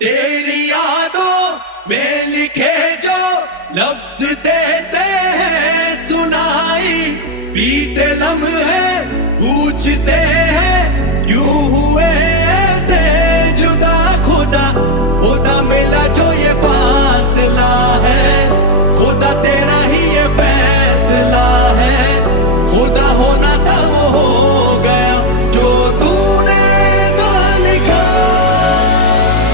तेरी यादों में लिखे जो लफ्ज देते हैं सुनाई, बीते लम्हे पूछते